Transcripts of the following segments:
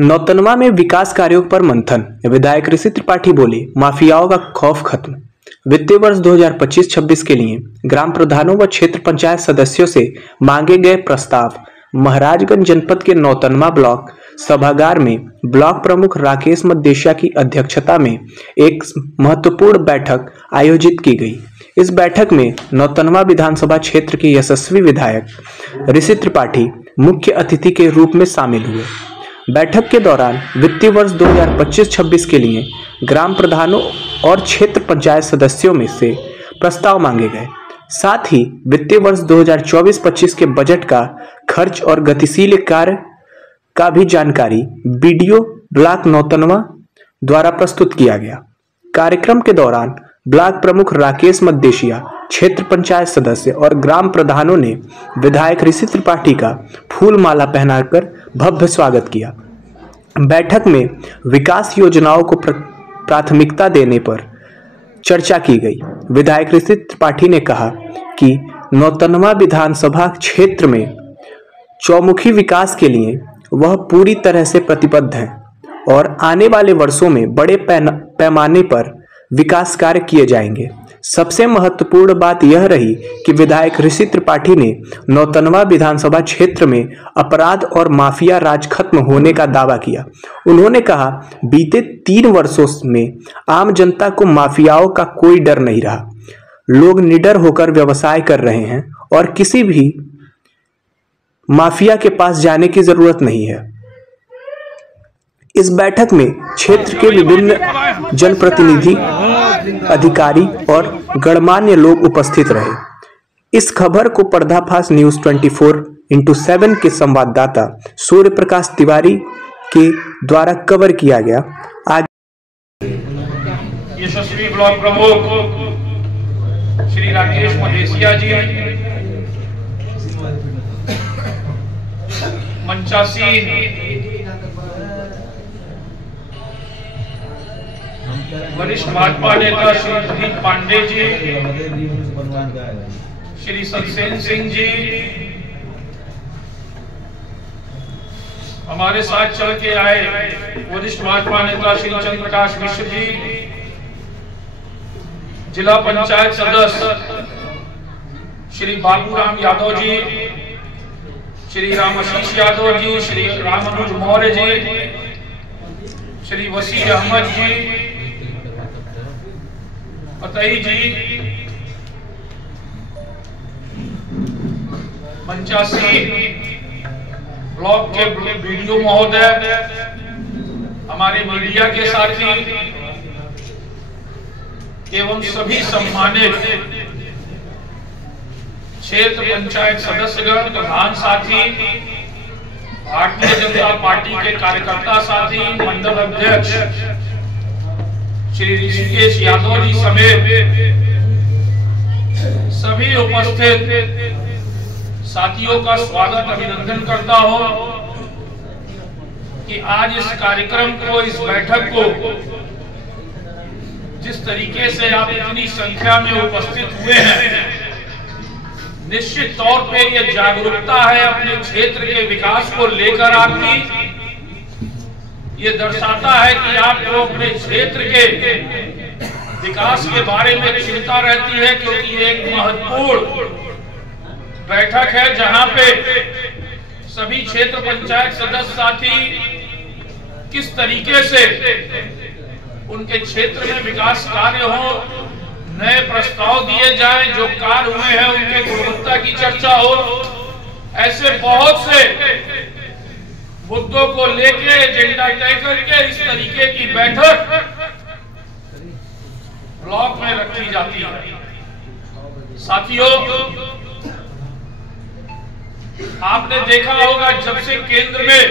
नौतनवा में विकास कार्यों पर मंथन। विधायक ऋषि त्रिपाठी बोले, माफियाओं का खौफ खत्म। वित्तीय वर्ष 2025-26 के लिए ग्राम प्रधानों व क्षेत्र पंचायत सदस्यों से मांगे गए प्रस्ताव। महाराजगंज जनपद के नौतनवा ब्लॉक सभागार में ब्लॉक प्रमुख राकेश मद्देशिया की अध्यक्षता में एक महत्वपूर्ण बैठक आयोजित की गई। इस बैठक में नौतनवा विधानसभा क्षेत्र के यशस्वी विधायक ऋषि त्रिपाठी मुख्य अतिथि के रूप में शामिल हुए। बैठक के दौरान वित्तीय वर्ष 2025-26 के लिए ग्राम प्रधानों और क्षेत्र पंचायत सदस्यों में से प्रस्ताव मांगे गए। साथ ही वित्तीय वर्ष 2024-25 के बजट का खर्च और गतिशील कार्य का भी जानकारी बीडीओ ब्लॉक नौतनवा द्वारा प्रस्तुत किया गया। कार्यक्रम के दौरान ब्लॉक प्रमुख राकेश मद्देशिया, क्षेत्र पंचायत सदस्य और ग्राम प्रधानों ने विधायक ऋषि त्रिपाठी का फूल माला पहनाकर भव्य स्वागत किया। बैठक में विकास योजनाओं को प्राथमिकता देने पर चर्चा की गई। विधायक ऋषि त्रिपाठी ने कहा कि नौतनवा विधानसभा क्षेत्र में चौमुखी विकास के लिए वह पूरी तरह से प्रतिबद्ध है और आने वाले वर्षों में बड़े पैमाने पर विकास कार्य किए जाएंगे। सबसे महत्वपूर्ण बात यह रही कि विधायक ऋषि त्रिपाठी ने नौतनवा विधानसभा क्षेत्र में अपराध और माफिया राज खत्म होने का दावा किया। उन्होंने कहा, बीते 3 वर्षों में आम जनता को माफियाओं का कोई डर नहीं रहा। लोग निडर होकर व्यवसाय कर रहे हैं और किसी भी माफिया के पास जाने की जरूरत नहीं है। इस बैठक में क्षेत्र के विभिन्न जनप्रतिनिधि, अधिकारी और गणमान्य लोग उपस्थित रहे। इस खबर को पर्दाफाश न्यूज 24x7 के संवाददाता सूर्य प्रकाश तिवारी के द्वारा कवर किया गया। यशस्वी ब्लॉक प्रमुख श्री राकेश मद्देशिया जी, मंचासी वरिष्ठ भाजपा नेता श्री प्रदीप पांडे जी, श्री सतसेन सिंह जी, हमारे साथ चल के आए वरिष्ठ भाजपा नेता श्री चंद्रप्रकाश मिश्र जी, जिला पंचायत सदस्य श्री बाबूराम यादव जी, श्री रामाशीष यादव जी, श्री रामानुज मौर्य जी, श्री वसीर अहमद जी, पतई जी, मंचासी ब्लॉक के वीडियो महोदय, हमारे मीडिया के साथी एवं सभी सम्मानित क्षेत्र पंचायत सदस्यगण, प्रधान साथी, भारतीय जनता पार्टी के कार्यकर्ता साथी, मंडल अध्यक्ष श्री ऋषिकेश यादव जी समेत सभी उपस्थित साथियों का स्वागत अभिनंदन करता हूं कि आज इस कार्यक्रम को, इस बैठक को जिस तरीके से आप इतनी संख्या में उपस्थित हुए हैं, निश्चित तौर पे ये जागरूकता है अपने क्षेत्र के विकास को लेकर आपकी। ये दर्शाता है कि आपको अपने क्षेत्र के विकास के बारे में चिंता रहती है, क्योंकि ये एक महत्वपूर्ण बैठक है जहां पे सभी क्षेत्र पंचायत सदस्य साथी किस तरीके से उनके क्षेत्र में विकास कार्य हो, नए प्रस्ताव दिए जाएं, जो कार्य हुए हैं उनके गुणवत्ता की चर्चा हो। ऐसे बहुत से मुद्दों को लेके एजेंडा तय करके इस तरीके की बैठक ब्लॉक में रखी जाती है। साथियों, आपने देखा होगा जब से केंद्र में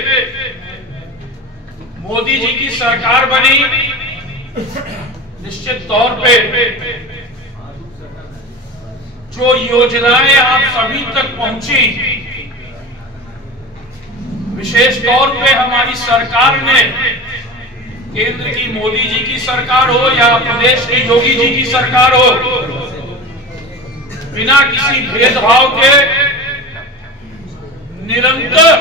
मोदी जी की सरकार बनी, निश्चित तौर पे जो योजनाएं आप सभी तक पहुंची, विशेष तौर पे हमारी सरकार ने, केंद्र की मोदी जी की सरकार हो या प्रदेश की योगी जी की सरकार हो, बिना किसी भेदभाव के निरंतर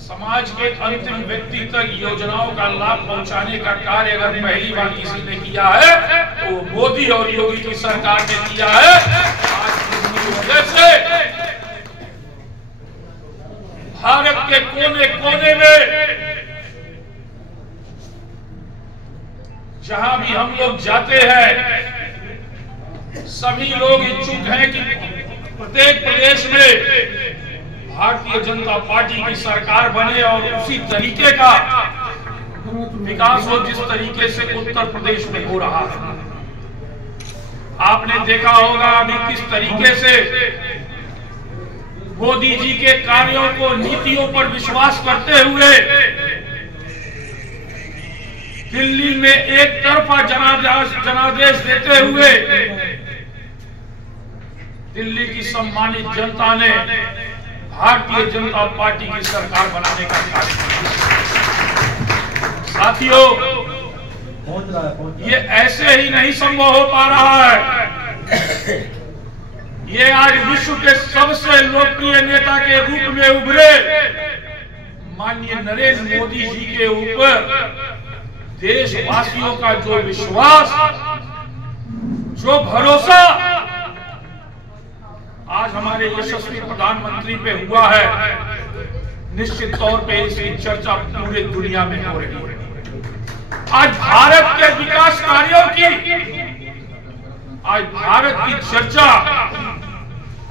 समाज के अंतिम व्यक्ति तक योजनाओं का लाभ पहुंचाने का कार्य अगर पहली बार किसी ने किया है तो वो मोदी और योगी की सरकार ने किया है। आज इसी वजह से भारत के कोने कोने में जहां भी हम लोग जाते हैं सभी लोग इच्छुक हैं कि प्रत्येक प्रदेश में भारतीय जनता पार्टी की सरकार बने और उसी तरीके का विकास हो जिस तरीके से उत्तर प्रदेश में हो रहा है। आपने देखा होगा अभी किस तरीके से मोदी जी के कार्यों को, नीतियों पर विश्वास करते हुए दिल्ली में एक तरफा जनादेश देते हुए दिल्ली की सम्मानित जनता ने भारतीय जनता पार्टी की सरकार बनाने का कार्य किया। साथियों, ये ऐसे ही नहीं संभव हो पा रहा है। ये आज विश्व के सबसे लोकप्रिय नेता के रूप में उभरे माननीय नरेंद्र मोदी जी के ऊपर देशवासियों का जो विश्वास, जो भरोसा आज हमारे यशस्वी प्रधानमंत्री पे हुआ है, निश्चित तौर पे इसकी चर्चा पूरे दुनिया में हो रही है। आज भारत के विकास कार्यों की, आज भारत की चर्चा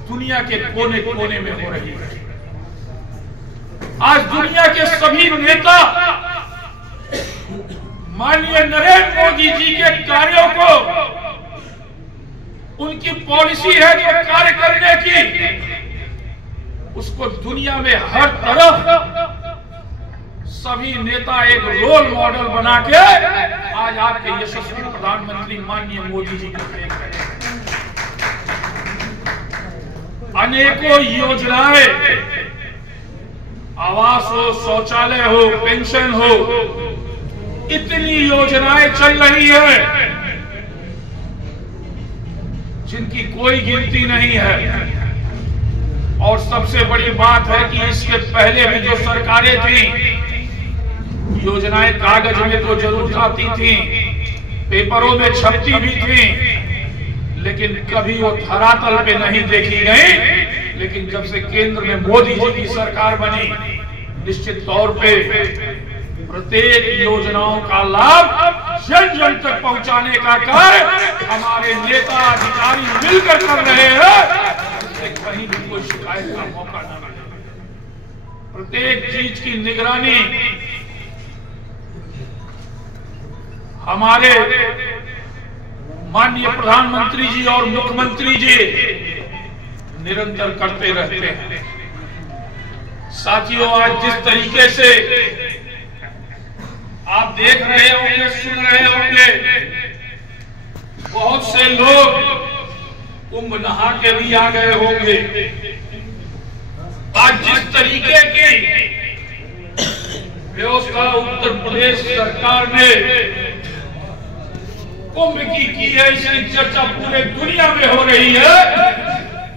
दुनिया के कोने कोने में हो रही है। आज दुनिया के सभी नेता माननीय नरेंद्र मोदी जी के कार्यों को, उनकी पॉलिसी है जो कार्य करने की, उसको दुनिया में हर तरफ सभी नेता एक रोल मॉडल बना के आज आपके यशस्वी प्रधानमंत्री माननीय मोदी जी को देख रहे हैं। अनेकों योजनाएं, आवास हो, शौचालय हो, पेंशन हो, इतनी योजनाएं चल रही है जिनकी कोई गिनती नहीं है। और सबसे बड़ी बात है कि इसके पहले भी जो सरकारें थी, योजनाएं कागज में तो जरूर आती थी, पेपरों में छपती भी थी, लेकिन कभी वो धरातल पे नहीं देखी गई। लेकिन जब से केंद्र में मोदी जी की सरकार बनी, निश्चित तौर पे प्रत्येक योजनाओं का लाभ जन जन तक पहुंचाने का कार्य हमारे नेता अधिकारी मिलकर कर रहे हैं, जिससे कहीं भी कोई शिकायत का मौका न मिले। प्रत्येक चीज की निगरानी हमारे माननीय प्रधानमंत्री जी और मुख्यमंत्री जी निरंतर करते रहते हैं। साथियों, आज जिस तरीके से आप देख रहे होंगे, सुन रहे होंगे, बहुत से लोग कुंभ नहा के भी आ गए होंगे। आज जिस तरीके की व्यवस्था उत्तर प्रदेश सरकार ने कुंभ की है, इसकी चर्चा पूरे दुनिया में हो रही है।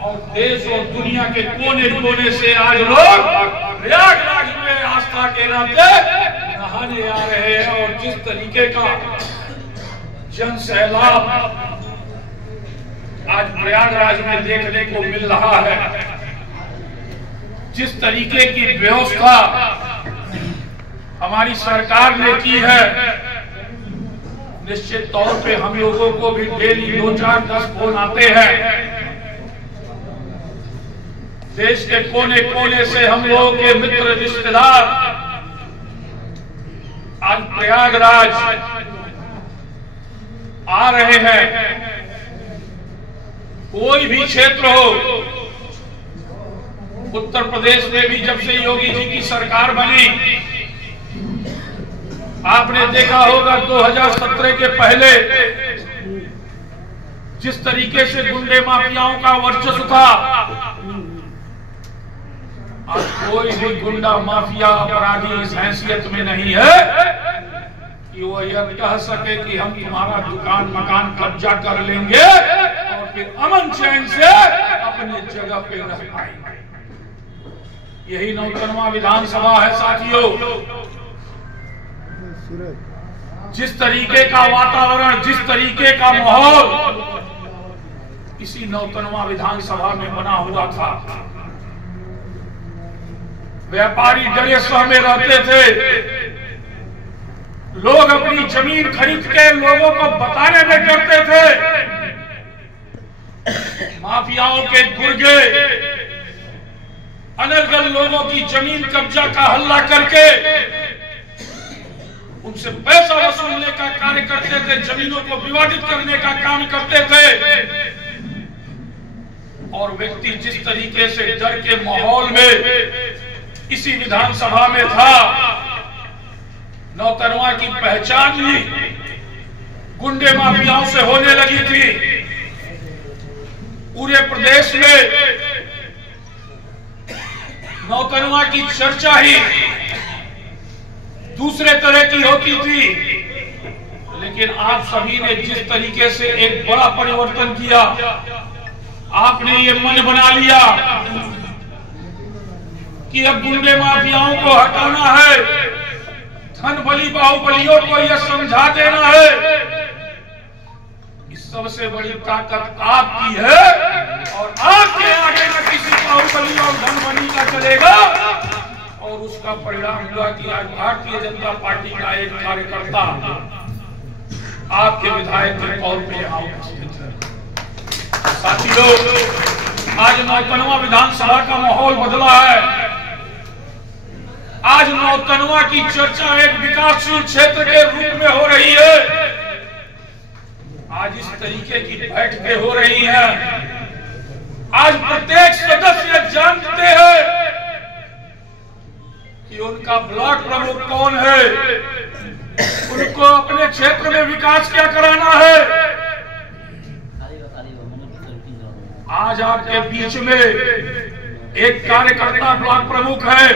और देश और दुनिया के कोने कोने से आज लोग प्रयागराज में आस्था के नाते नहाने आ रहे हैं। और जिस तरीके का जन सैलाब आज प्रयागराज में देखने को मिल रहा है, जिस तरीके की व्यवस्था हमारी सरकार ने की है, निश्चित तौर पे हम लोगों को भी डेली 2, 4, 10 फोन आते हैं। देश के कोने कोने से हम लोगों के मित्र, रिश्तेदार आज प्रयागराज आ रहे हैं। कोई भी क्षेत्र हो, उत्तर प्रदेश में भी जब से योगी जी की सरकार बनी, आपने देखा होगा 2017 के पहले जिस तरीके से गुंडे माफियाओं का वर्चस्व था, आज कोई भी गुंडा माफिया अपराधी इस हैसियत में नहीं है कि वो यह कह सके कि हम तुम्हारा दुकान मकान कब्जा कर लेंगे और फिर अमन चैन से अपने जगह पे रह पाएंगे। यही 99वां विधानसभा है साथियों। जिस तरीके का वातावरण, जिस तरीके का माहौल इसी 99वां विधानसभा में बना हुआ था। व्यापारी डरे सह में रहते थे, लोग अपनी जमीन खरीद के लोगों को बताने में डरते थे। माफियाओं के गुर्गे अनर्गल लोगों की जमीन कब्जा का हल्ला करके उनसे पैसा वसूलने का कार्य करते थे, जमीनों को विवादित करने का काम करते थे। और व्यक्ति जिस तरीके से डर के माहौल में इसी विधानसभा में था, 99वां की पहचान ली गुंडे माफियाओं से होने लगी थी। पूरे प्रदेश में 99वां की चर्चा ही दूसरे तरह की होती थी। लेकिन आप सभी ने जिस तरीके से एक बड़ा परिवर्तन किया, आपने ये मन बना लिया कि अब गुंडे माफियाओं को हटाना है, धन बली बाहुबलियों को यह समझा देना है कि सबसे बड़ी ताकत आपकी है और आपके आगे न किसी बाहुबली और धन बली का चलेगा। और उसका परिणाम हुआ कि आज भारतीय जनता पार्टी का एक कार्यकर्ता आपके विधायक के तौर पर यहाँ उपस्थित है। साथियों, आज 99वां विधानसभा का माहौल बदला है। आज 99वां की चर्चा एक विकासशील क्षेत्र के रूप में हो रही है। आज इस तरीके की बैठकें हो रही हैं। आज प्रत्येक सदस्य जानते हैं कि उनका ब्लॉक प्रमुख कौन है, उनको अपने क्षेत्र में विकास क्या कराना है। आज आपके बीच में एक कार्यकर्ता ब्लॉक प्रमुख है।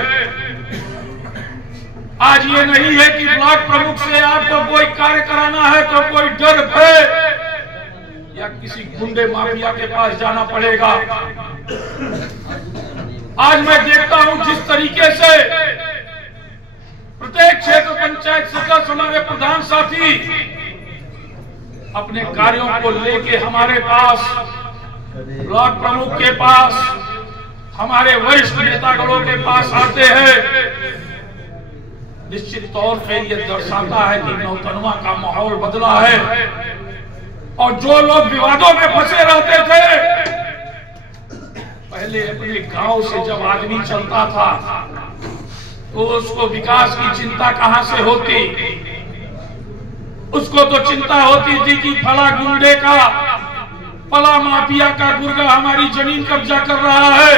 आज ये नहीं है कि ब्लॉक प्रमुख से आपको कोई कार्य कराना है तो कोई डर भय या किसी गुंडे माफिया के पास जाना पड़ेगा। आज मैं देखता हूं जिस तरीके से प्रत्येक क्षेत्र पंचायत सदस्य, हमारे प्रधान साथी अपने कार्यों को लेके हमारे पास, ब्लॉक प्रमुख के पास, हमारे वरिष्ठ नेतागणों के पास आते हैं। निश्चित तौर पे यह दर्शाता है कि 99वां का माहौल बदला है। और जो लोग विवादों में फंसे रहते थे, पहले अपने गांव से जब आदमी चलता था तो उसको विकास की चिंता कहां से होती। उसको तो चिंता होती थी कि फला गुंडे का, फला माफिया का गुर्गा हमारी जमीन कब्जा कर रहा है।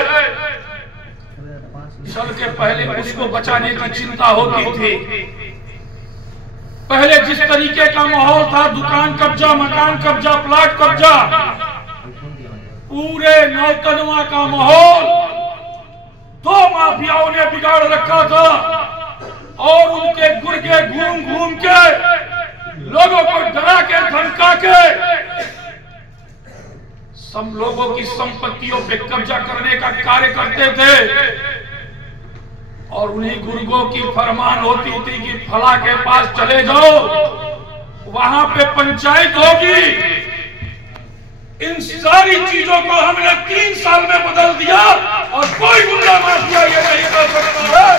चल के पहले उसको बचाने की चिंता होती थी। पहले जिस तरीके का माहौल था, दुकान कब्जा, मकान कब्जा, प्लाट कब्जा, पूरे 99वां का माहौल दो माफियाओं ने बिगाड़ रखा था। और उनके गुर्गे घूम घूम के लोगों को डरा के, धमका के सब लोगों की संपत्तियों पे कब्जा करने का कार्य करते थे। और उन्हीं गुर्गों की फरमान होती थी कि फला के पास चले जाओ, वहां पे पंचायत होगी। इन सारी चीजों को हमने 3 साल में बदल दिया और कोई गुंडा माफिया ये नहीं कर सकता है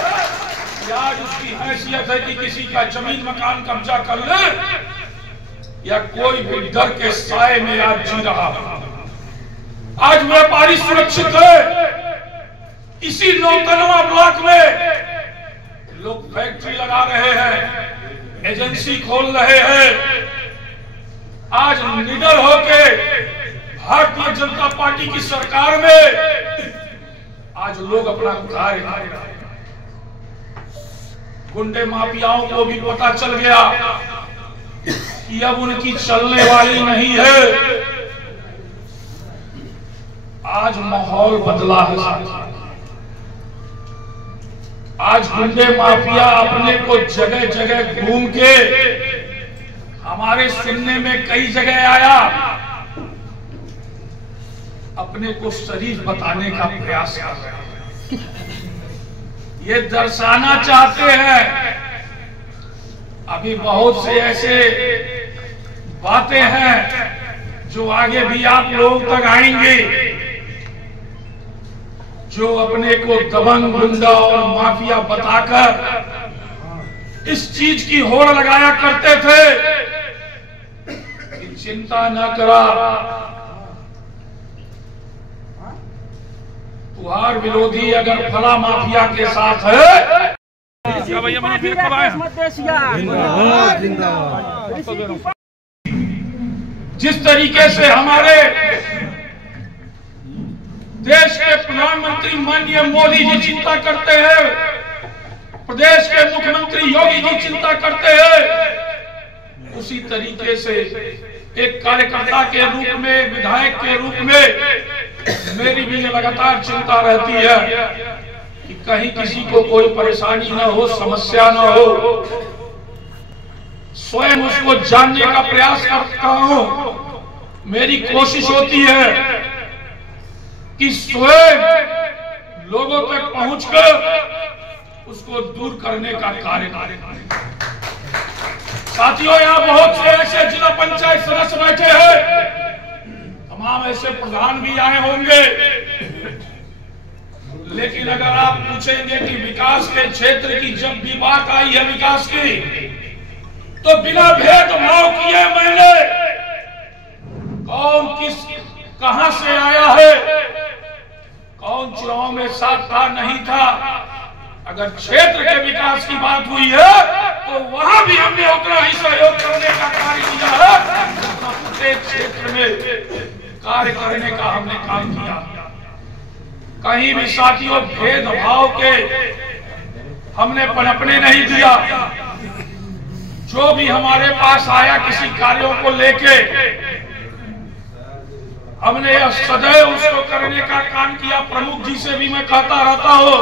कि आज उसकी हैसियत है कि किसी का जमीन मकान कब्जा कर ले या कोई भी डर के साए में आज जी रहा। आज व्यापारी सुरक्षित है। इसी 99वां ब्लॉक में लोग फैक्ट्री लगा रहे हैं, एजेंसी खोल रहे हैं। आज निडर होके भारतीय जनता पार्टी की सरकार में आज लोग अपना कार्य कर रहे हैं। गुंडे माफियाओं को भी पता चल गया कि अब उनकी चलने वाली नहीं है। आज माहौल बदला है साथियों। आज गुंडे माफिया अपने को जगह जगह घूम के, हमारे सुनने में कई जगह आया, अपने को शरीफ बताने का प्रयास कर रहे हैं। ये दर्शाना चाहते हैं। अभी बहुत से ऐसे बातें हैं जो आगे भी आप लोगों तक आएंगे, जो अपने को दबंग, गुंडा और माफिया बताकर इस चीज की होड़ लगाया करते थे कि चिंता न करा, तुहार विरोधी अगर फला माफिया के साथ है। जिस तरीके से हमारे देश के प्रधानमंत्री माननीय मोदी जी चिंता करते हैं, प्रदेश के मुख्यमंत्री योगी जी चिंता करते हैं, उसी तरीके से एक कार्यकर्ता के रूप में, विधायक के रूप में मेरी भी लगातार चिंता रहती है कि कहीं किसी को कोई परेशानी न हो, समस्या न हो। स्वयं उसको जानने का प्रयास करता हूं। मेरी कोशिश होती है कि स्वयं लोगों तक पहुंचकर उसको दूर करने का कार्य करें। साथियों, यहाँ बहुत से ऐसे जिला पंचायत सदस्य बैठे हैं, तमाम ऐसे प्रधान भी आए होंगे, लेकिन अगर आप पूछेंगे कि विकास के क्षेत्र की जब भी बात आई है विकास की, तो बिना भेदभाव किए मैंने कौन किस कहां से आया है, कौन चुनाव में साथ था नहीं था, अगर क्षेत्र के विकास की बात हुई है तो वहां भी हमने उतना ही सहयोग करने का कार्य किया है, प्रत्येक क्षेत्र में कार्य करने का हमने काम किया। कहीं भी साथियों भेदभाव के हमने पनपने नहीं दिया। जो भी हमारे पास आया किसी कार्यों को लेके, हमने यह सदैव उसको करने का काम किया। प्रमुख जी से भी मैं कहता रहता हूं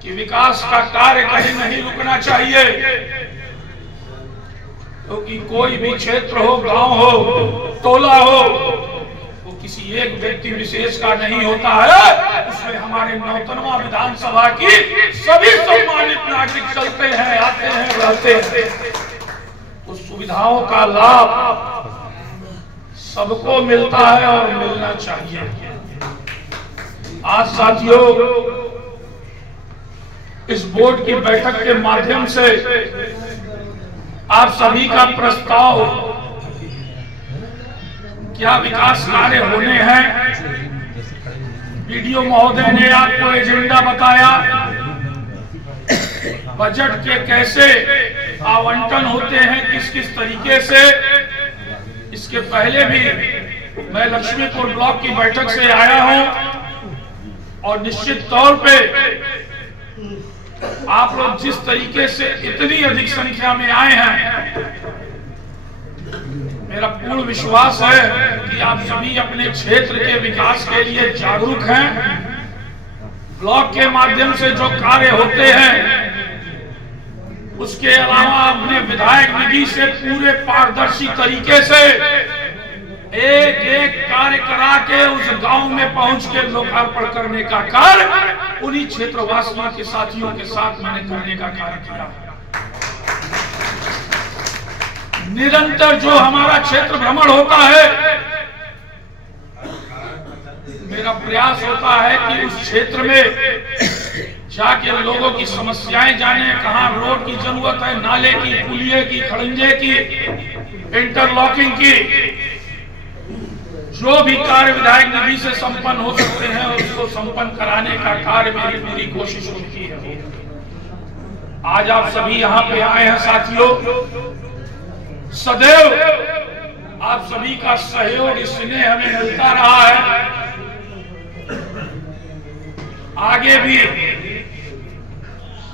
कि विकास का कार्य कहीं नहीं रुकना चाहिए, क्योंकि कोई भी क्षेत्र हो, गांव हो, टोला हो, वो किसी एक व्यक्ति विशेष का नहीं होता है। उसमें हमारे 99वां विधानसभा की सभी सम्मानित नागरिक चलते हैं, आते हैं, रहते हैं। उस सुविधाओं का लाभ सबको मिलता है और मिलना चाहिए। आज साथियों, इस बोर्ड की बैठक के माध्यम से आप सभी का प्रस्ताव, क्या विकास कार्य होने हैं, बीडीओ महोदय ने आपको एजेंडा बताया, बजट के कैसे आवंटन होते हैं, किस किस तरीके से। इसके पहले भी मैं लक्ष्मीपुर ब्लॉक की बैठक से आया हूं और निश्चित तौर पे आप लोग जिस तरीके से इतनी अधिक संख्या में आए हैं, मेरा पूर्ण विश्वास है कि आप सभी अपने क्षेत्र के विकास के लिए जागरूक हैं। ब्लॉक के माध्यम से जो कार्य होते हैं, उसके अलावा अपने विधायक निधि से पूरे पारदर्शी तरीके से एक एक कार्य करा के उस गांव में पहुंच के लोकार्पण करने का कार्य उन्हीं क्षेत्रवासियों के साथियों के साथ मैंने करने का कार्य किया। निरंतर जो हमारा क्षेत्र भ्रमण होता है, मेरा प्रयास होता है कि उस क्षेत्र में जाके लोगों की समस्याएं जाने, कहां रोड की जरूरत है, नाले की, पुलिये की, खड़ंजे की, इंटरलॉकिंग की, जो भी कार्य विधायक निधि से संपन्न हो सकते हैं उसको संपन्न कराने का कार्य मेरी पूरी कोशिश होती है। आज आप सभी यहाँ पे आए हैं साथियों, सदैव आप सभी का सहयोग, स्नेह हमें मिलता रहा है। आगे भी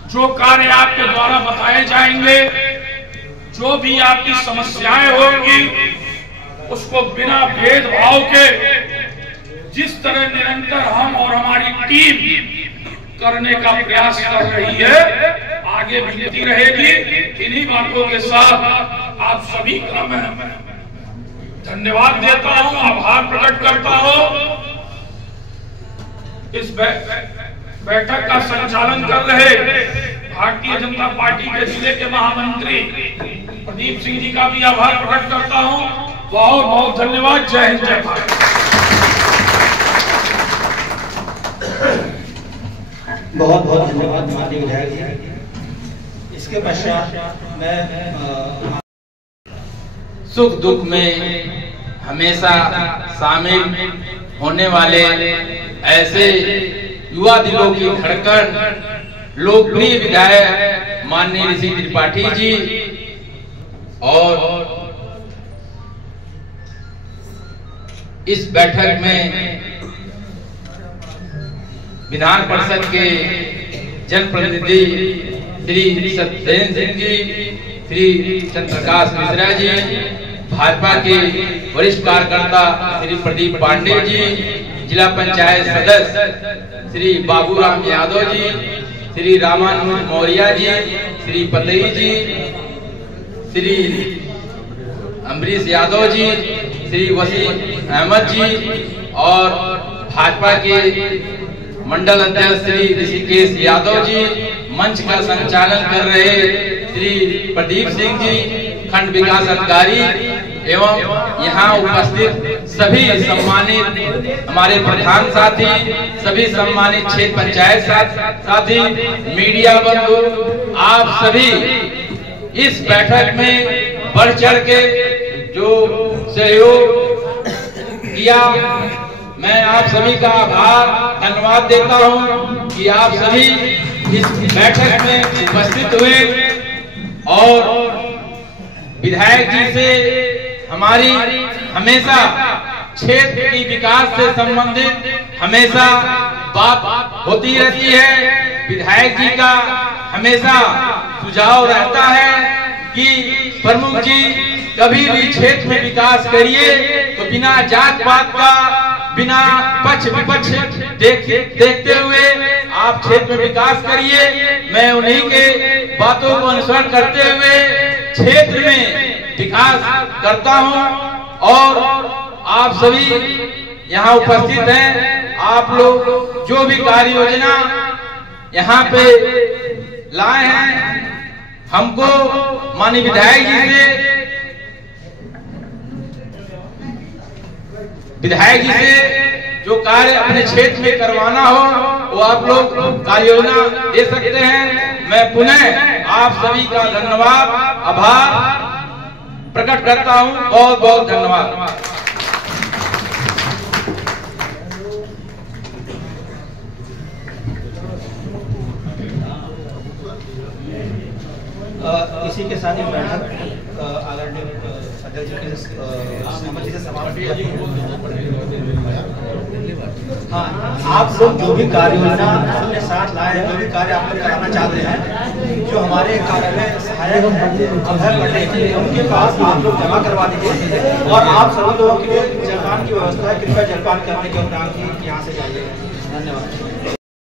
जो कार्य आपके द्वारा बताए जाएंगे, जो भी आपकी समस्याएं होंगी, उसको बिना भेदभाव के जिस तरह निरंतर हम और हमारी टीम करने का प्रयास कर रही है, आगे भी होती रहेगी। इन्हीं बातों के साथ आप सभी का मैं धन्यवाद देता हूं, आभार प्रकट करता हूं। इस बैठक का संचालन कर रहे भारतीय जनता पार्टी के जिले के महामंत्री प्रदीप सिंह जी का भी आभार प्रकट करता हूं। बहुत बहुत धन्यवाद। जय हिंद, जय भारत। बहुत बहुत धन्यवाद माननीय विधायक जी। इसके पश्चात मैं सुख दुख में हमेशा शामिल होने वाले ऐसे युवा दिलों की धड़कन लोकप्रिय विधायक माननीय ऋषि त्रिपाठी जी और इस बैठक में विधान परिषद के जनप्रतिनिधि श्री सत्येंद्र सिंह जी, श्री चंद्रप्रकाश मिश्रा जी, भाजपा के वरिष्ठ कार्यकर्ता श्री प्रदीप पांडे जी, जिला पंचायत सदस्य श्री बाबूराम यादव जी, श्री रामानुज मौर्य जी, श्री पतई जी, श्री अमरीश यादव जी, श्री वसीम अहमद जी और भाजपा के मंडल अध्यक्ष श्री ऋषिकेश यादव जी, मंच का संचालन कर रहे श्री प्रदीप सिंह जी, खंड विकास अधिकारी एवं यहाँ उपस्थित सभी सम्मानित हमारे प्रधान साथी, सभी सम्मानित क्षेत्र पंचायत साथी, मीडिया बंधु, आप सभी इस बैठक में बढ़ चढ़ के जो सहयोग किया, मैं आप सभी का आभार धन्यवाद देता हूं कि आप सभी इस बैठक में उपस्थित हुए और विधायक जी से हमारी हमेशा क्षेत्र की विकास से संबंधित हमेशा बात होती रहती है। विधायक जी का हमेशा सुझाव रहता है कि प्रमुख जी कभी भी क्षेत्र में विकास करिए तो बिना जात पात का, बिना पक्ष विपक्ष देखते हुए आप क्षेत्र में विकास करिए। मैं उन्हीं के बातों को अनुसरण करते हुए क्षेत्र में विकास करता हूं और आप सभी यहाँ उपस्थित हैं। आप लोग जो भी कार्य योजना यहाँ पे लाए हैं, हमको माननीय विधायक जी से जो कार्य अपने क्षेत्र में करवाना हो वो आप लोग कार्य योजना दे सकते हैं। मैं पुनः आप सभी का धन्यवाद आभार प्रकट करता हूं। बहुत बहुत धन्यवाद। इसी के साथ ही बैठक आदरणीय अध्यक्ष जी के सहमति से समाप्त। हाँ, आप लोग जो भी कार्य योजना अपने साथ लाए हैं, जो भी कार्य आप लोग कराना चाहते हैं, जो हमारे कार्यालय सहायक अभय पटेल उनके पास आप लोग जमा करवा दीजिए और आप सभी लोगों के लिए जलपान की व्यवस्था है। कृपया जलपान करने के उपरांत यहाँ से जाइए। धन्यवाद।